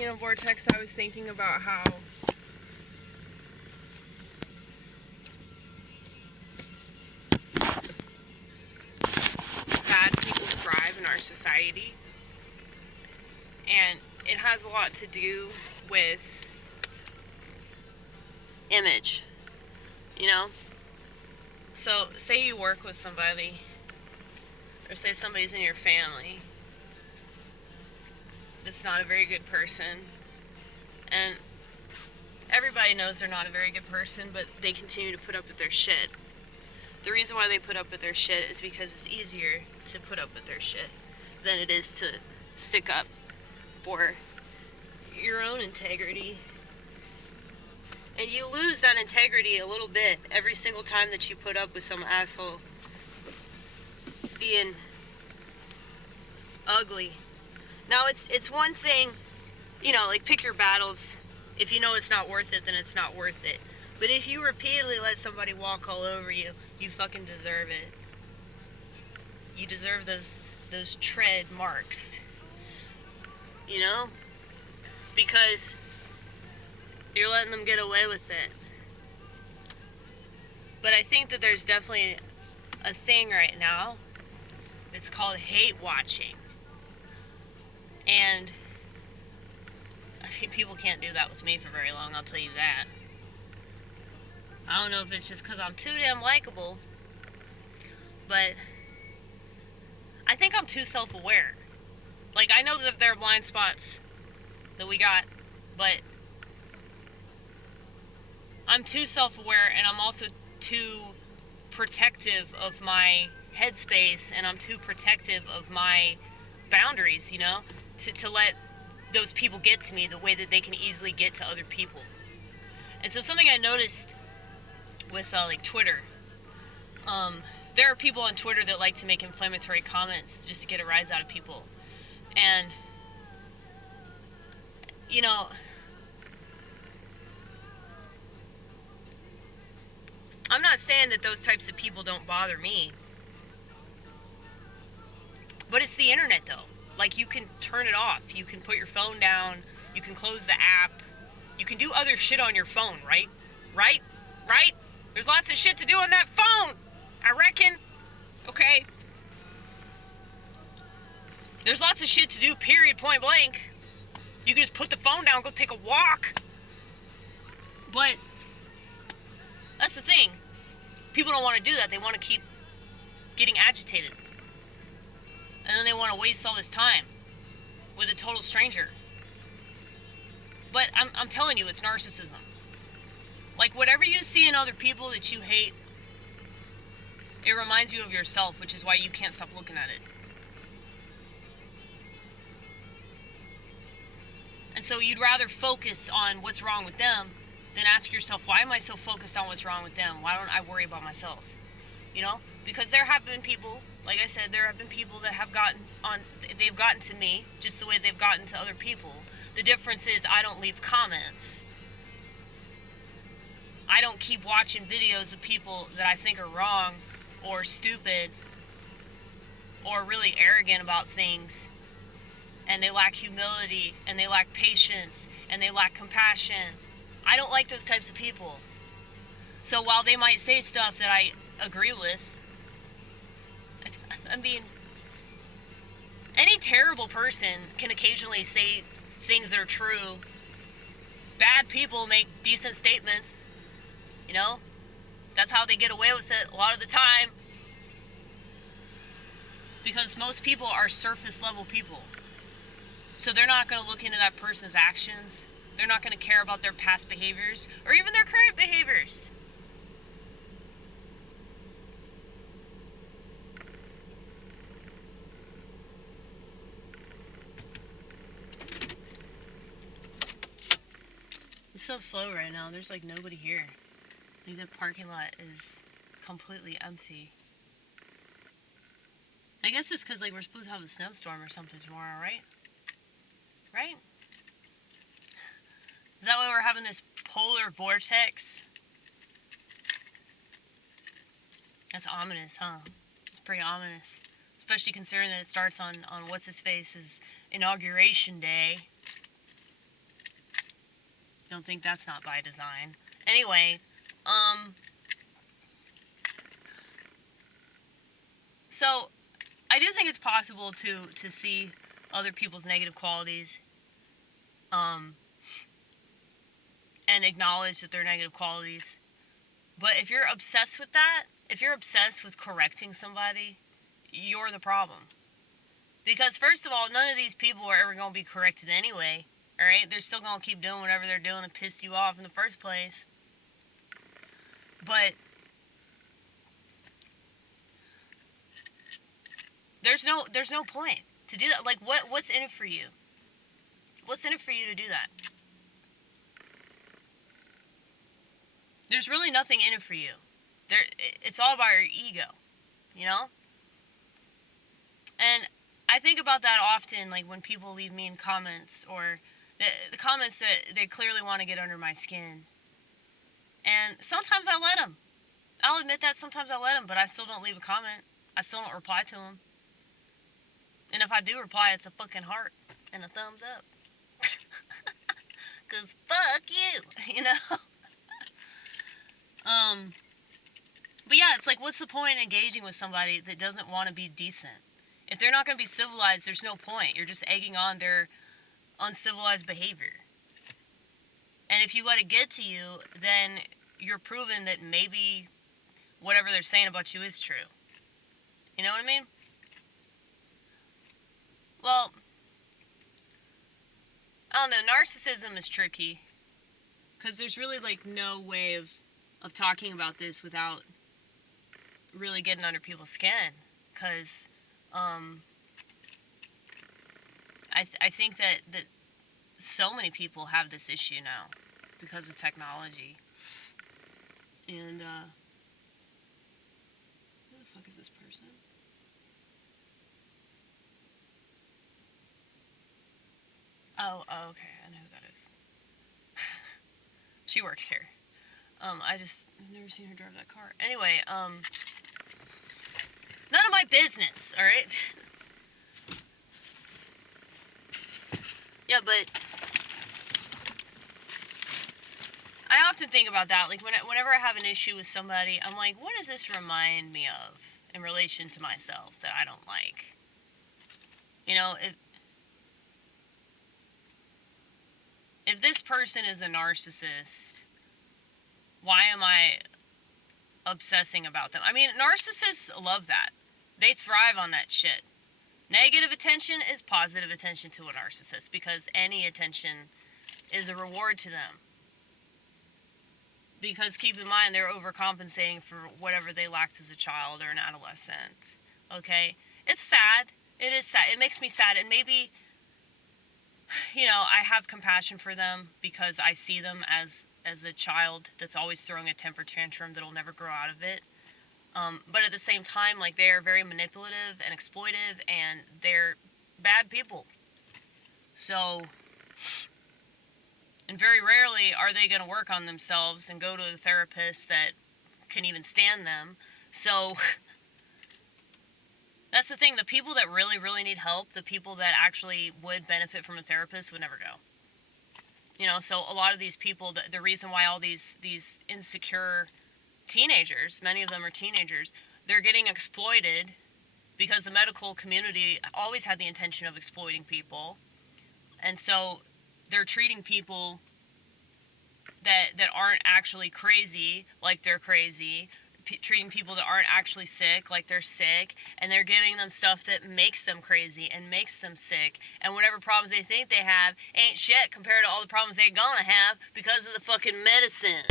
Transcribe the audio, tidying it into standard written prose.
Speaking of vortex, I was thinking about how bad people thrive in our society, and it has a lot to do with image, you know? So, say you work with somebody, or say somebody's in your family that's not a very good person, and everybody knows they're not a very good person, but they continue to put up with their shit. The reason why they put up with their shit is because it's easier to put up with their shit than it is to stick up for your own integrity. And you lose that integrity a little bit every single time that you put up with some asshole being ugly. Now, it's one thing, you know, like, pick your battles. If you know it's not worth it, then it's not worth it. But if you repeatedly let somebody walk all over you, you fucking deserve it. You deserve those tread marks. You know? Because you're letting them get away with it. But I think that there's definitely a thing right now. It's called hate watching. And I think people can't do that with me for very long, I'll tell you that. I don't know if it's just because I'm too damn likable, but I think I'm too self-aware. Like, I know that there are blind spots that we got, but I'm too self-aware, and I'm also too protective of my headspace, and I'm too protective of my boundaries, you know, to let those people get to me the way that they can easily get to other people. And so something I noticed with like Twitter, there are people on Twitter that like to make inflammatory comments just to get a rise out of people. And, you know, I'm not saying that those types of people don't bother me, but it's the internet though. Like, you can turn it off, you can put your phone down, you can close the app, you can do other shit on your phone, right? Right? There's lots of shit to do on that phone, I reckon. Okay? There's lots of shit to do, period, point blank. You can just put the phone down, go take a walk. But that's the thing. People don't want to do that. They want to keep getting agitated. And then they want to waste all this time with a total stranger. But I'm telling you, it's narcissism. Like, whatever you see in other people that you hate, it reminds you of yourself, which is why you can't stop looking at it. And so you'd rather focus on what's wrong with them than ask yourself, why am I so focused on what's wrong with them? Why don't I worry about myself? You know? Because there have been people, like I said, there have been people that have they've gotten to me just the way they've gotten to other people. The difference is I don't leave comments. I don't keep watching videos of people that I think are wrong or stupid or really arrogant about things, and they lack humility and they lack patience and they lack compassion. I don't like those types of people. So while they might say stuff that I agree with, I mean, any terrible person can occasionally say things that are true. Bad people make decent statements, you know? That's how they get away with it a lot of the time. Because most people are surface level people. So they're not going to look into that person's actions. They're not going to care about their past behaviors or even their current behaviors. It's so slow right now. There's like nobody here. Like, the parking lot is completely empty. I guess it's because, like, we're supposed to have a snowstorm or something tomorrow, right? Right? Is that why we're having this polar vortex? That's ominous, huh? It's pretty ominous. Especially considering that it starts on what's-his-face's inauguration day. Don't think that's not by design. Anyway, so I do think it's possible to see other people's negative qualities, and acknowledge that they're negative qualities. But if you're obsessed with that, if you're obsessed with correcting somebody, you're the problem. Because first of all, none of these people are ever going to be corrected anyway. Alright? They're still going to keep doing whatever they're doing to piss you off in the first place. But there's no point to do that. Like, what's in it for you? What's in it for you to do that? There's really nothing in it for you. It's all about your ego, you know? And I think about that often, like when people leave mean comments, or the comments that they clearly want to get under my skin. And sometimes I let them. I'll admit that sometimes I let them, but I still don't leave a comment. I still don't reply to them. And if I do reply, it's a fucking heart and a thumbs up. 'Cause fuck you, you know? But yeah, it's like, what's the point in engaging with somebody that doesn't want to be decent? If they're not going to be civilized, there's no point. You're just egging on their uncivilized behavior. And if you let it get to you, then you're proving that maybe whatever they're saying about you is true. You know what I mean? Well, I don't know. Narcissism is tricky. Because there's really, like, no way of talking about this without really getting under people's skin. Because I think that so many people have this issue now because of technology. And who the fuck is this person? Oh, okay, I know who that is. She works here. I've never seen her drive that car. Anyway, none of my business, alright? Yeah, but I often think about that. Like, whenever I have an issue with somebody, I'm like, what does this remind me of in relation to myself that I don't like? You know, if this person is a narcissist, why am I obsessing about them? I mean, narcissists love that. They thrive on that shit. Negative attention is positive attention to a narcissist, because any attention is a reward to them. Because keep in mind, they're overcompensating for whatever they lacked as a child or an adolescent. Okay? It's sad. It is sad. It makes me sad. And maybe, you know, I have compassion for them because I see them as a child that's always throwing a temper tantrum that'll never grow out of it. But at the same time, like, they are very manipulative and exploitive, and they're bad people. So, and very rarely are they going to work on themselves and go to a therapist that can even stand them. So, that's the thing. The people that really, really need help, the people that actually would benefit from a therapist, would never go. You know, so a lot of these people, the reason why all these insecure teenagers, many of them are teenagers, they're getting exploited because the medical community always had the intention of exploiting people. And so they're treating people that aren't actually crazy like they're crazy, treating people that aren't actually sick like they're sick, and they're giving them stuff that makes them crazy and makes them sick, and whatever problems they think they have ain't shit compared to all the problems they're gonna have because of the fucking medicine.